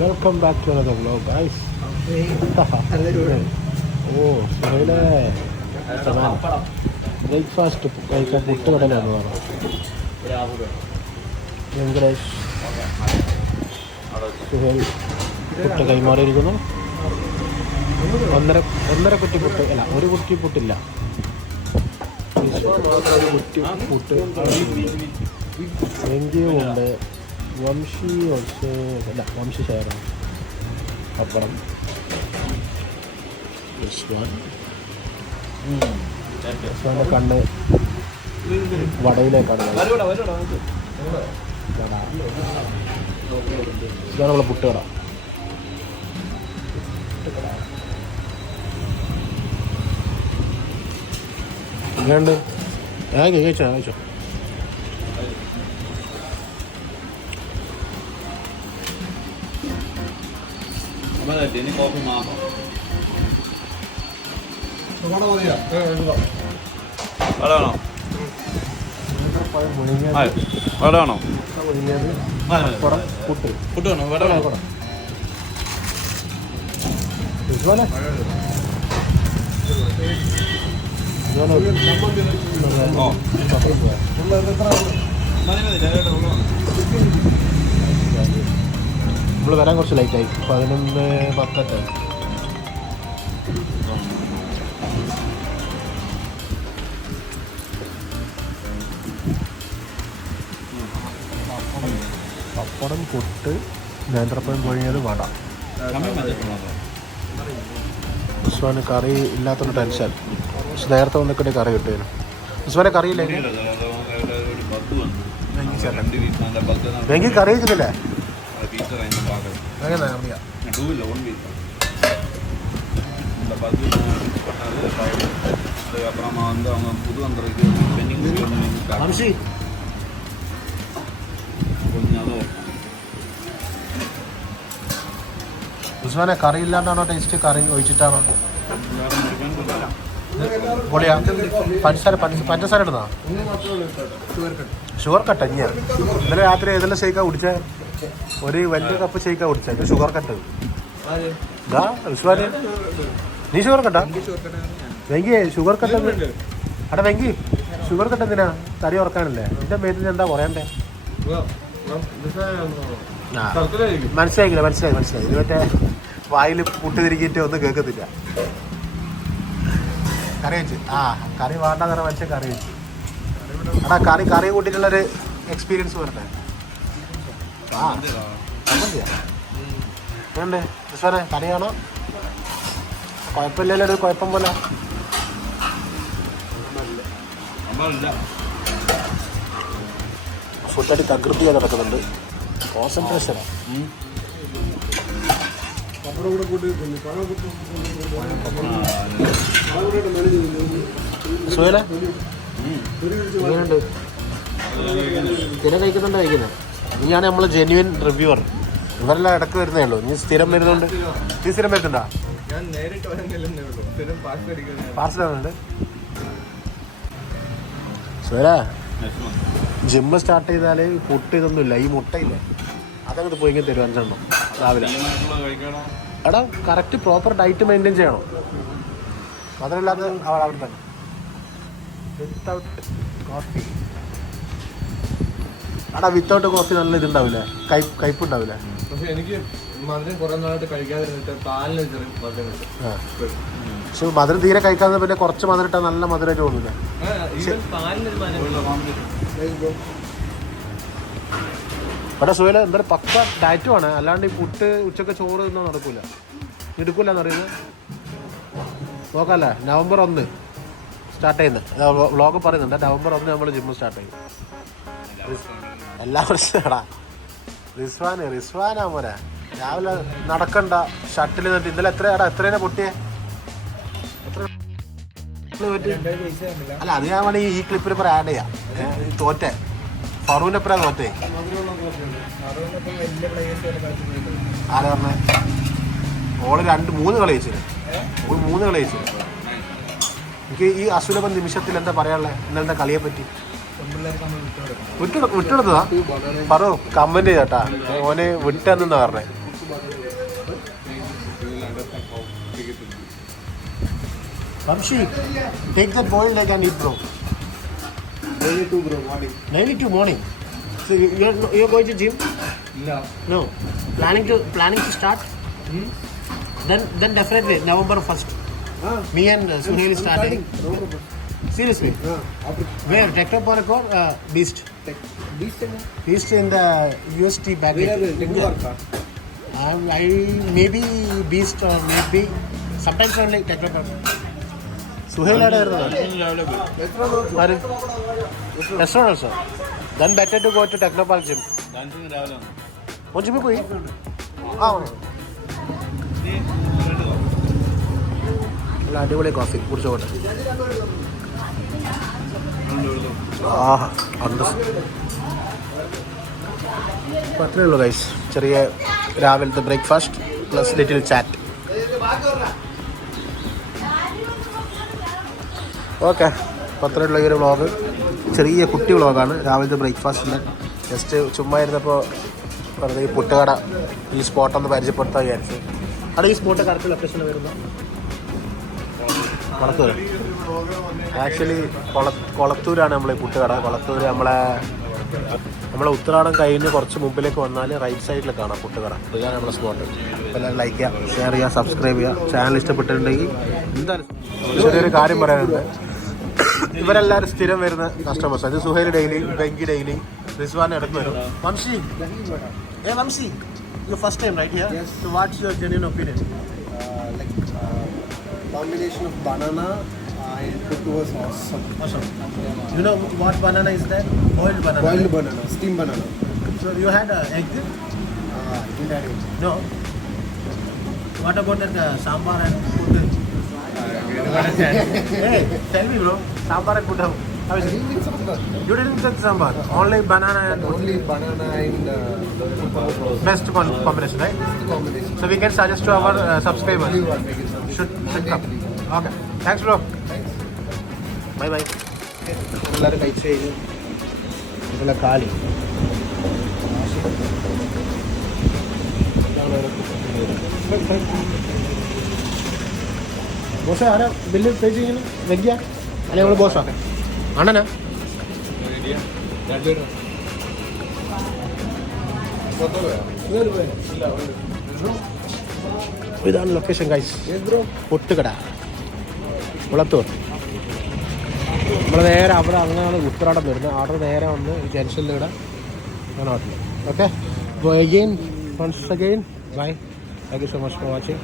Welcome back to another vlog guys ഓ സുഹൈലെ. Breakfast കഴിക്കാൻ പുട്ട് കടലാണ് വെങ്കടേഷ്. സുഹൈൽ പുട്ട് കൈമാറിയിരിക്കുന്നു. ഒന്നര ഒന്നര കുറ്റി പുട്ട് അല്ല ഒരു കുറ്റി പുട്ടില്ല. കുറ്റി പുട്ട്. വെങ്കിയുമുണ്ട് വംശി ഓൾസോ അല്ല വംശി ഷെയറാണ് അപ്പുറം. കണ്ണ് വടയിലേക്കാണ് വട ഇതാണ്. നമ്മളെ പുട്ടുകട. എങ്ങനെയുണ്ട് ഞാൻ കഴിച്ചോ കഴിച്ചോ. മാത്രം വേണോ മുഴുങ്ങിയത് ആ, വട വേണോ പുട്ട് ഫുഡ് വേണോ വേണോ ഓ. മതി മതി നമ്മൾ വരാൻ കുറച്ച് ലേറ്റായി പതിനൊന്ന് പത്തൊക്കെ പപ്പടം പൊട്ട് നേന്ത്രപ്പഴം കൊഴിഞ്ഞത് വട ഉസ്മാന് കറി ഇല്ലാത്തൊരു ടെൻഷൻ പക്ഷെ നേരത്തെ വന്നിട്ട് കറി കിട്ടുമായിരുന്നു ഉസ്മാനെ കറിയില്ലേ വെങ്കി കറി വെച്ചിട്ടില്ലേ டீச்சர் என்ன பார்க்குறேன் അങ്ങനെ അറിയാം டூ இல்லை ஒன் வீக் இந்த பத்து fix பண்ணது five. அதுக்கப்புறமா வந்து அவங்க புது வந்துருக்கு பெண்டிங் கொஞ்சம் അംശി கொஞ்சம் அதுவும் இருக்கும் ഉസ്മാനെ കറി ഇല്ലാണ്ടാണോ ടേസ്റ്റ് കറി ഒഴിച്ചിട്ടാണോ வேறு முடியுமான்னு சொல்லலாம் പൊളിയാ പഞ്ചസാര പഞ്ച- പഞ്ചസാര ഇടുന്നാ ഷുഗർ കട്ട് അഞ്ഞ ഇന്നലെ രാത്രി ഏതെല്ലാം ഷേക്കാ കുടിച്ച ഒരു വലിയ കപ്പ് ഷേക്കാ കുടിച്ചത്. ഷുഗർ കട്ട് ഇതാ നീ ഷുഗർ കട്ടാ വെങ്കി ഷുഗർ കട്ട് അട വെങ്കി ഷുഗർ കട്ട് എന്തിനാ? തടി ഉറക്കാനല്ലേ? എന്റെ മേത്തിന് എന്താ കുറയണ്ടേ മനസ്സിലായില്ല? മനസ്സിലായി മനസ്സിലായി. ഇത് മറ്റേ വായിൽ പുട്ട് തിരികിയിട്ട് ഒന്നും കേൾക്കത്തില്ല. കറി വെച്ച്. ആ കറി വേണ്ട കറി മനുഷ്യൻ കറി വെച്ച്. എടാ കറി കറി കൂട്ടിയിട്ടുള്ളൊരു എക്സ്പീരിയൻസ് വരട്ടെ വേണ്ടേ സാറേ കറിയാണോ കുഴപ്പമില്ലല്ലോ ഒരു കുഴപ്പം പോലെ. ഫുഡായിട്ട് തകൃതി നടക്കുന്നുണ്ട് കോൺസെൻട്രേഷൻ സുഖല തിര കഴിക്കുന്നുണ്ടോ കഴിക്കുന്നത് ഞാൻ നമ്മൾ ജെന്യുവൻ റിവ്യൂവർ ഇവരെല്ലാം ഇടയ്ക്ക് വരുന്നേ ഉള്ളൂ. നീ സ്ഥിരം വരുന്നുണ്ട്. നീ സ്ഥിരം വരുന്നുണ്ടാ? പാർസലുണ്ട് സുരാ ജിമ്മ് സ്റ്റാർട്ട് ചെയ്താൽ പൊട്ട് ഇതൊന്നുമില്ല. ഈ മുട്ടയില്ലേ? അതങ്ങോട്ട് പോയി തരും അഞ്ചെണ്ണം? രാവിലെ. എടാ കറക്റ്റ് പ്രോപ്പർ ഡയറ്റ് മെയിന്റെയിൻ ചെയ്യണം. മാത്രമല്ലാതെ അവിടെ തന്നെ കോഫി എടാ വിത്തൗട്ട് കോഫി നല്ല ഇതുണ്ടാവില്ലേ കൈ കയ്പ് ഉണ്ടാവില്ലേ പക്ഷെ എനിക്ക് മധുരം കുറെ നാളായിട്ട് കഴിക്കാതിരുന്നിട്ട് പാലിന് ചെറിയ മധുരം കിട്ടും. പക്ഷെ മധുരം തീരെ കഴിക്കാതെ പിന്നെ കുറച്ച് മധുരം ഇട്ടാൽ നല്ല മധുരമായിട്ട് തോന്നില്ല ഈവൻ സുഖല ഇവിടെ പക്ക ഡയറ്റുമാണ് അല്ലാണ്ട് ഈ പുട്ട് ഉച്ചയ്ക്ക് ചോറ് തിന്നാൽ നടക്കൂല. എടുക്കൂലെന്നറിയുന്നത് നോക്കാല്ലേ? നവംബർ ഒന്ന്. സ്റ്റാർട്ട് ചെയ്യുന്നത് വ്ളോഗ് പറയുന്നുണ്ട്. നവംബർ ഒന്ന് നമ്മൾ ജിമ്മ് സ്റ്റാർട്ട് ചെയ്യും. എല്ലാ വർഷമാടാ റിസ്വാന് റിസ്വാനാ മോനെ. രാവിലെ നടക്കണ്ട. ഷട്ടിൽ നിന്നിട്ട് ഇന്നലെ എത്ര എടാ എത്രേനെ പൊട്ടിയേ? എത്ര അല്ല അത് ഞാൻ വേണമെങ്കിൽ ഈ ക്ലിപ്പിൽ ഇപ്പോൾ ആഡ് ചെയ്യാം. തോറ്റെ. ഫറൂന്റെ എപ്പോഴാ തോറ്റേ? ആരാ പറഞ്ഞേ? ഓൾ രണ്ട് മൂന്ന് കളി വെച്ചിരുന്നു മൂന്ന് കളി വെച്ചു എനിക്ക് ഈ അസുലഭ നിമിഷത്തിൽ എന്താ പറയാനുള്ളത് ഇന്നലത്തെ കളിയെ പറ്റി? വിട്ട വിട്ടെടുത്തതാ പറോ കമന്റ് ചെയ്തട്ടാ. ഓനെ വിട്ടെന്നാ പറഞ്ഞേ. November first Me and uh, Suhail starting. Seriously. Where? Technopark or uh, Beast? Beast in the UST bag. I'm, I maybe Beast or maybe sometimes only Technopark. Suhail രാവിലെ പോയി Restaurant also. Then better to go to Technopark gym. ഡാൻസിന് രാവിലെ വന്നു ഓൻ ജിമ്മിൽ പോയി ആ നല്ല അടിപൊളി കോഫി കുടിച്ചോട്ടെ ആഹാ അത്രേ ഉള്ളൂ ഗൈസ് ചെറിയ രാവിലത്തെ breakfast plus little chat okay അപ്പോൾ ഉള്ള ഈ ഒരു വ്ളോഗ് ചെറിയ കുട്ടി വ്ളോഗാണ് രാവിലത്തെ ബ്രേക്ക്ഫാസ്റ്റിന്റെ ജസ്റ്റ് ചുമ്മാ ഇരുന്നപ്പോൾ വെറുതെ ഈ പുട്ടുകട ഈ സ്പോട്ടൊന്ന് പരിചയപ്പെടുത്താൻ വിചാരിച്ചു. അവിടെ ഈ സ്പോട്ട് കറക്റ്റ് ലൊക്കേഷൻ വരുന്നത് കൊളത്തൂർ ആക്ച്വലി കൊള കൊളത്തൂരാണ് നമ്മളെ പുട്ടുകട കൊളത്തൂർ നമ്മളെ നമ്മളെ ഉത്തരാടം കഴിഞ്ഞ് കുറച്ച് മുമ്പിലേക്ക് വന്നാൽ റൈറ്റ് സൈഡിൽ കാണാം പുട്ടുകട അപ്പോൾ ഇതാണ് നമ്മുടെ സ്പോട്ട് എല്ലാവരും ലൈക്ക് ചെയ്യുക ഷെയർ ചെയ്യുക സബ്സ്ക്രൈബ് ചെയ്യുക. ചാനൽ ഇഷ്ടപ്പെട്ടിട്ടുണ്ടെങ്കിൽ എന്തായാലും ചെറിയൊരു കാര്യം പറയാനുണ്ട്. ഇവരെല്ലാവരും സ്ഥിരം വരുന്ന കസ്റ്റമേഴ്സ് അത് സുഹൈൽ ഡെയിലി ബെങ്കി ഡെയിലി റിസ്വാൻ ഇടയ്ക്ക് വരും. വംശി ഏ Vamshi you first time right here what's your genuine opinion uh, combination of banana and put was awesome. Awesome. You know what banana is that? Boiled banana. Boiled banana, steam banana. So you had uh, egg? Uh, I didn't add it. No. What about that uh, sambar and puttu? hey, tell me, bro. Sambar and puttu. How is I it? didn't eat sambar. You didn't get sambar. Only banana and. Only banana and uh, the put was Best combination, right? the combination. So we can suggest to our uh, subscribers. Should come. Mandatory. Okay. Thanks, bro. Thanks. Bye bye എല്ലാവരും കഴിച്ച് കഴിഞ്ഞ് ഇവിടെ കാലി boss ആരാ bill pay ചെയ്യുന്നത് വെങ്കിയ അല്ലെങ്കിൽ നമ്മൾ ബോസാ അണ്ണനാ ഇതാണ് ലൊക്കേഷൻ ഗൈസ് പൊട്ടുകട. കുളത്തൂർ നമ്മൾ നേരെ അവിടെ അങ്ങനെയാണ് ഉത്തരാടം വരുന്നത്. അവിടെ നേരെ വന്ന് ആണ് ഹോട്ടൽ ഓക്കെ? അപ്പോൾ again once again bye thank you so much for watching